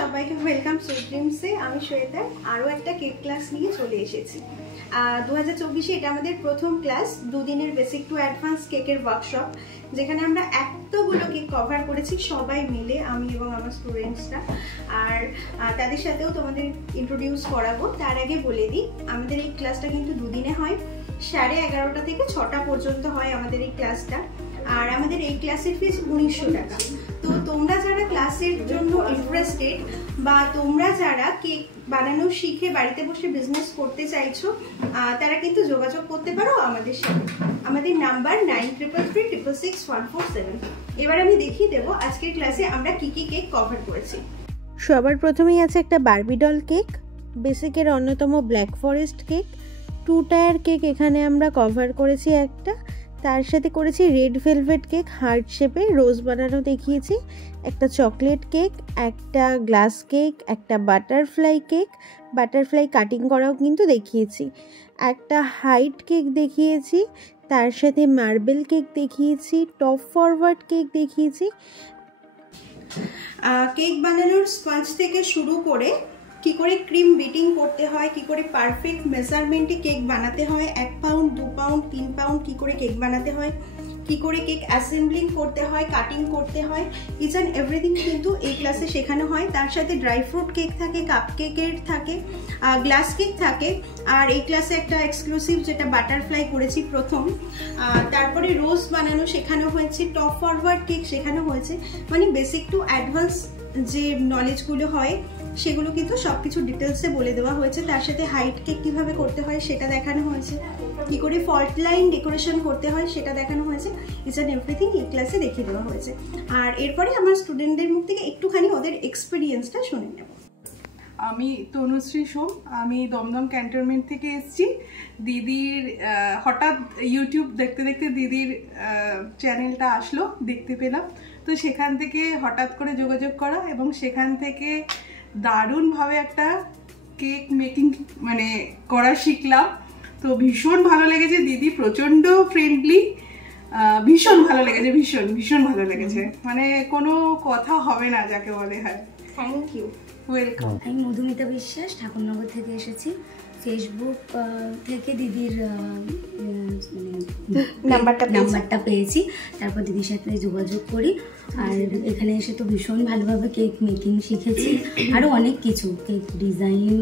সবাইকে welcome sweet ড্রিমসে। আমি শ্বেতা আরও একটা কেক ক্লাস নিয়ে চলে এসেছি। 2024-এ এটা আমাদের প্রথম ক্লাস, দুদিনের বেসিক টু অ্যাডভান্স কেকের ওয়ার্কশপ, যেখানে আমরা এতগুলো কেক কভার করেছি সবাই মিলে, আমি এবং আমার স্টুডেন্টসরা। আর তাদের সাথেও তোমাদের ইন্ট্রোডিউস করাবো। তার আগে বলে দিই, আমাদের এই ক্লাসটা কিন্তু দুদিনে হয়, 11:30 থেকে 6টা পর্যন্ত হয় আমাদের এই ক্লাসটা। আর আমাদের এই ক্লাসের ফিস 1900 টাকা। তো তোমরা যারা ক্লাসের জন্য ইন্টারেস্টেড বা তোমরা যারা কেক বানানো শিখে বাড়িতে বসে বিজনেস করতে চাইছো, তারা কিন্তু যোগাযোগ করতে পারো আমাদের সাথে। আমাদের নাম্বার 9333666147। এবার আমি দেখিয়ে দেবো আজকের ক্লাসে আমরা কি কি কেক কভার করেছি। সবার প্রথমেই আছে একটা বারবি ডল কেক, বেসিকের অন্যতম black forest cake, 2 tyre cake এখানে আমরা কভার করেছি একটা, তার সাথে করেছি রেড ভেলভেট কেক হার্ট শেপে, রোজ বানানো দেখিয়েছি, একটা চকলেট কেক, একটা গ্লাস কেক, একটা বাটারফ্লাই কেক, বাটারফ্লাই কাটিং করাও কিন্তু দেখিয়েছি, একটা হাইট কেক দেখিয়েছি, তার সাথে মার্বেল কেক দেখিয়েছি, টপ ফরওয়ার্ড কেক দেখিয়েছি। কেক বানানোর স্পঞ্জ থেকে শুরু করে কি করে ক্রিম বিটিং করতে হয়, কি করে পারফেক্ট মেজারমেন্টে কেক বানাতে হয়, 1 পাউন্ড 2 পাউন্ড 3 পাউন্ড কি করে কেক বানাতে হয়, কি করে কেক অ্যাসেম্বলিং করতে হয়, কাটিং করতে হয়, ইচ অ্যান্ড এভরিথিং কিন্তু এই ক্লাসে শেখানো হয়। তার সাথে ড্রাই ফ্রুট কেক থাকে, কাপ কেকের থাকে, গ্লাস কেক থাকে, আর এই ক্লাসে একটা এক্সক্লুসিভ যেটা বাটারফ্লাই করেছি প্রথম। তারপরে রোজ বানানো শেখানো হয়েছে, টপ ফরওয়ার্ড কেক শেখানো হয়েছে, মানে বেসিক টু অ্যাডভান্স যে নলেজগুলো হয় সেগুলো কিন্তু সবকিছু ডিটেলসে বলে দেওয়া হয়েছে। তার সাথে হাইট কেক কিভাবে করতে হয় সেটা দেখানো হয়েছে, কি করে ফল্ট লাইন ডেকোরেশন করতে হয় সেটা দেখানো হয়েছে, ইটস অ্যান্ড এভরিথিং এই ক্লাসে দেখিয়ে দেওয়া হয়েছে। আর এরপরে আমার স্টুডেন্টদের মুখ থেকে একটুখানি ওদের এক্সপিরিয়েন্সটা শুনে নেব। আমি তনুশ্রী সোম, আমি দমদম ক্যান্টনমেন্ট থেকে এসেছি। দিদির হঠাৎ ইউটিউব দেখতে দেখতে দিদির চ্যানেলটা আসলো, দেখতে পেলাম, তো সেখান থেকে হঠাৎ করে যোগাযোগ করা এবং সেখান থেকে দারুণভাবে একটা কেক মেকিং মানে করা শিখলাম। তো ভীষণ ভালো লেগেছে, দিদি প্রচণ্ড ফ্রেন্ডলি, ভীষণ ভালো লেগেছে, ভীষণ ভীষণ ভালো লেগেছে, মানে কোনো কথা হবে না যাকে বলে। হয়, থ্যাংক ইউ, ওয়েলকাম। আমি মধুমিতা বিশ্বাস, ঠাকুরনগর থেকে এসেছি। ফেসবুক থেকে দিদির নাম্বারটা পেয়েছি, তারপর দিদির সাথে যোগাযোগ করি। আর এখানে এসে তো ভীষণ ভালোভাবে কেক মেকিং শিখেছি, আরও অনেক কিছু, কেক ডিজাইন,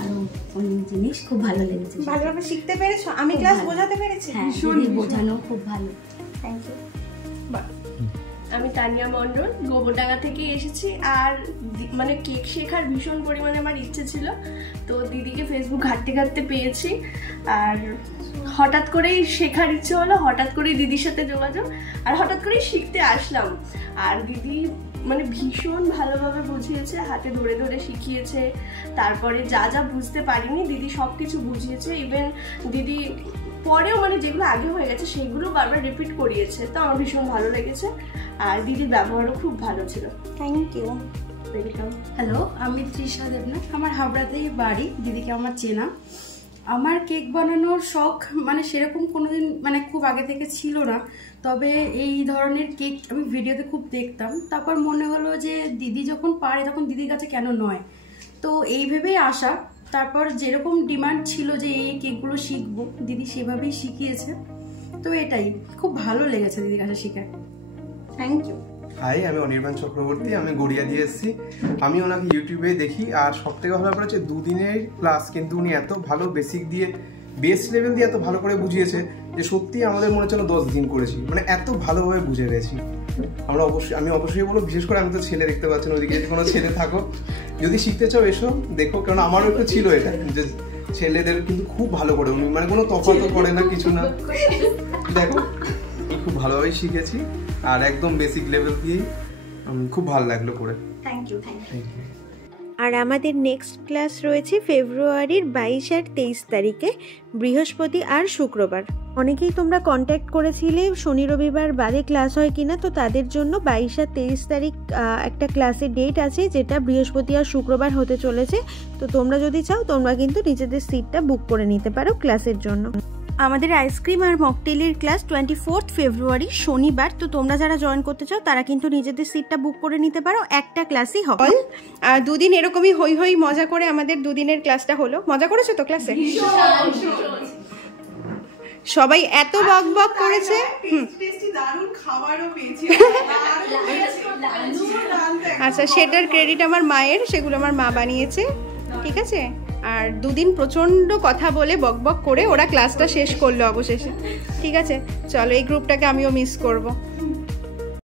আরও অনেক জিনিস খুব ভালো লেগেছে। ভালোভাবে শিখতে পেরেছো? আমি ক্লাস বোঝাতে পেরেছি? হ্যাঁ, বোঝানো খুব ভালো। Thank you. আমি তানিয়া মণ্ডল, গোবরডাঙ্গা থেকে এসেছি। আর মানে কেক শেখার ভীষণ পরিমাণে আমার ইচ্ছে ছিল, তো দিদিকে ফেসবুক ঘাঁটতে ঘাঁটতে পেয়েছি, আর হঠাৎ করেই শেখার ইচ্ছে হলো, হঠাৎ করেই দিদির সাথে যোগাযোগ, আর হঠাৎ করেই শিখতে আসলাম। আর দিদি মানে ভীষণ ভালোভাবে বুঝিয়েছে, হাতে ধরে ধরে শিখিয়েছে, তারপরে যা যা বুঝতে পারিনি দিদি সব কিছু বুঝিয়েছে। ইভেন দিদি পরেও মানে যেগুলো আগে হয়ে গেছে সেগুলো বারবার রিপিট করিয়েছে, তো আমার ভীষণ ভালো লেগেছে। আর দিদির ব্যবহারও খুব ভালো ছিল। Thank you, welcome. হ্যালো, আমি তৃষা দেবনাথ, আমার হাবড়াতেই বাড়ি, দিদিকে আমার চেনা। আমার কেক বানানোর শখ মানে সেরকম কোনোদিন মানে খুব আগে থেকে ছিল না, তবে এই ধরনের কেক আমি ভিডিওতে খুব দেখতাম। তারপর মনে হলো যে দিদি যখন পারে তখন দিদির কাছে কেন নয়, তো এই ভেবেই আসা। তারপর যেরকম ডিমান্ড ছিল যে এই কেকগুলো শিখবো, দিদি সেভাবেই শিখিয়েছে, তো এটাই খুব ভালো লেগেছে দিদির কাছে শিখে। Thank you. হাই, আমি অনির্বাণ চক্রবর্তী, আমি গড়িয়া দিয়ে এসেছি। আমি ওনাকে ইউটিউবে দেখি, আর সব থেকে ভালো ব্যাপার হচ্ছে দুদিনের ক্লাস কিন্তু উনি এত ভালো বেসিক দিয়ে, বেস লেভেল দিয়ে এত ভালো করে বুঝিয়েছে যে সত্যি আমাদের মনে হচ্ছে 10 দিন করেছি, মানে এত ভালোভাবে বুঝে গেছি। আমি অবশ্যই বলবো, বিশেষ করে আমি তো ছেলে দেখতে পাচ্ছেন ওদিকে, যদি কোনো ছেলে থাকো, যদি শিখতে চাও এসো দেখো, কারণ আমারও একটু ছিল এটা যে ছেলেদের কিন্তু খুব ভালো করে উনি, মানে কোনো তফাৎ করে না, কিছু না। দেখো খুব ভালোভাবেই শিখেছি, আর একদম বেসিক লেভেল দিয়েই খুব ভালো লাগলো করে। Thank you. আর আমাদের নেক্সট ক্লাস রয়েছে ফেব্রুয়ারির 22 আর 23 তারিখে, বৃহস্পতি আর শুক্রবার। অনেকেই তোমরা কন্ট্যাক্ট করেছিলে শনি রবিবার বাদে ক্লাস হয় কিনা, তো তাদের জন্য 22 আর 23 তারিখ একটা ক্লাসের ডেট আছে, যেটা বৃহস্পতি আর শুক্রবার হতে চলেছে। তো তোমরা যদি চাও তোমরা কিন্তু নিজেদের সিটটা বুক করে নিতে পারো ক্লাসের জন্য। আমাদের আইসক্রিম আর মকটেলের ক্লাস 24 ফেব্রুয়ারি শনিবার। তো তোমরা যারা জয়েন করতে চাও তারা কিন্তু নিজেদের সিটটা বুক করে নিতে পারো, একটা ক্লাসই হবে। আর দুদিন এরকমই হই হই মজা করে আমাদের দুদিনের ক্লাসটা হলো। মজা করেছো তো ক্লাসে? সবাই এত বক বক করেছে। আচ্ছা, সেটার ক্রেডিট আমার মায়ের, সেগুলো আমার মা বানিয়েছে, ঠিক আছে। আর দুদিন প্রচন্ড কথা বলে বক বক করে ওরা ক্লাসটা শেষ করলো অবশেষে, ঠিক আছে। চলো, এই গ্রুপটাকে আমিও মিস করবো।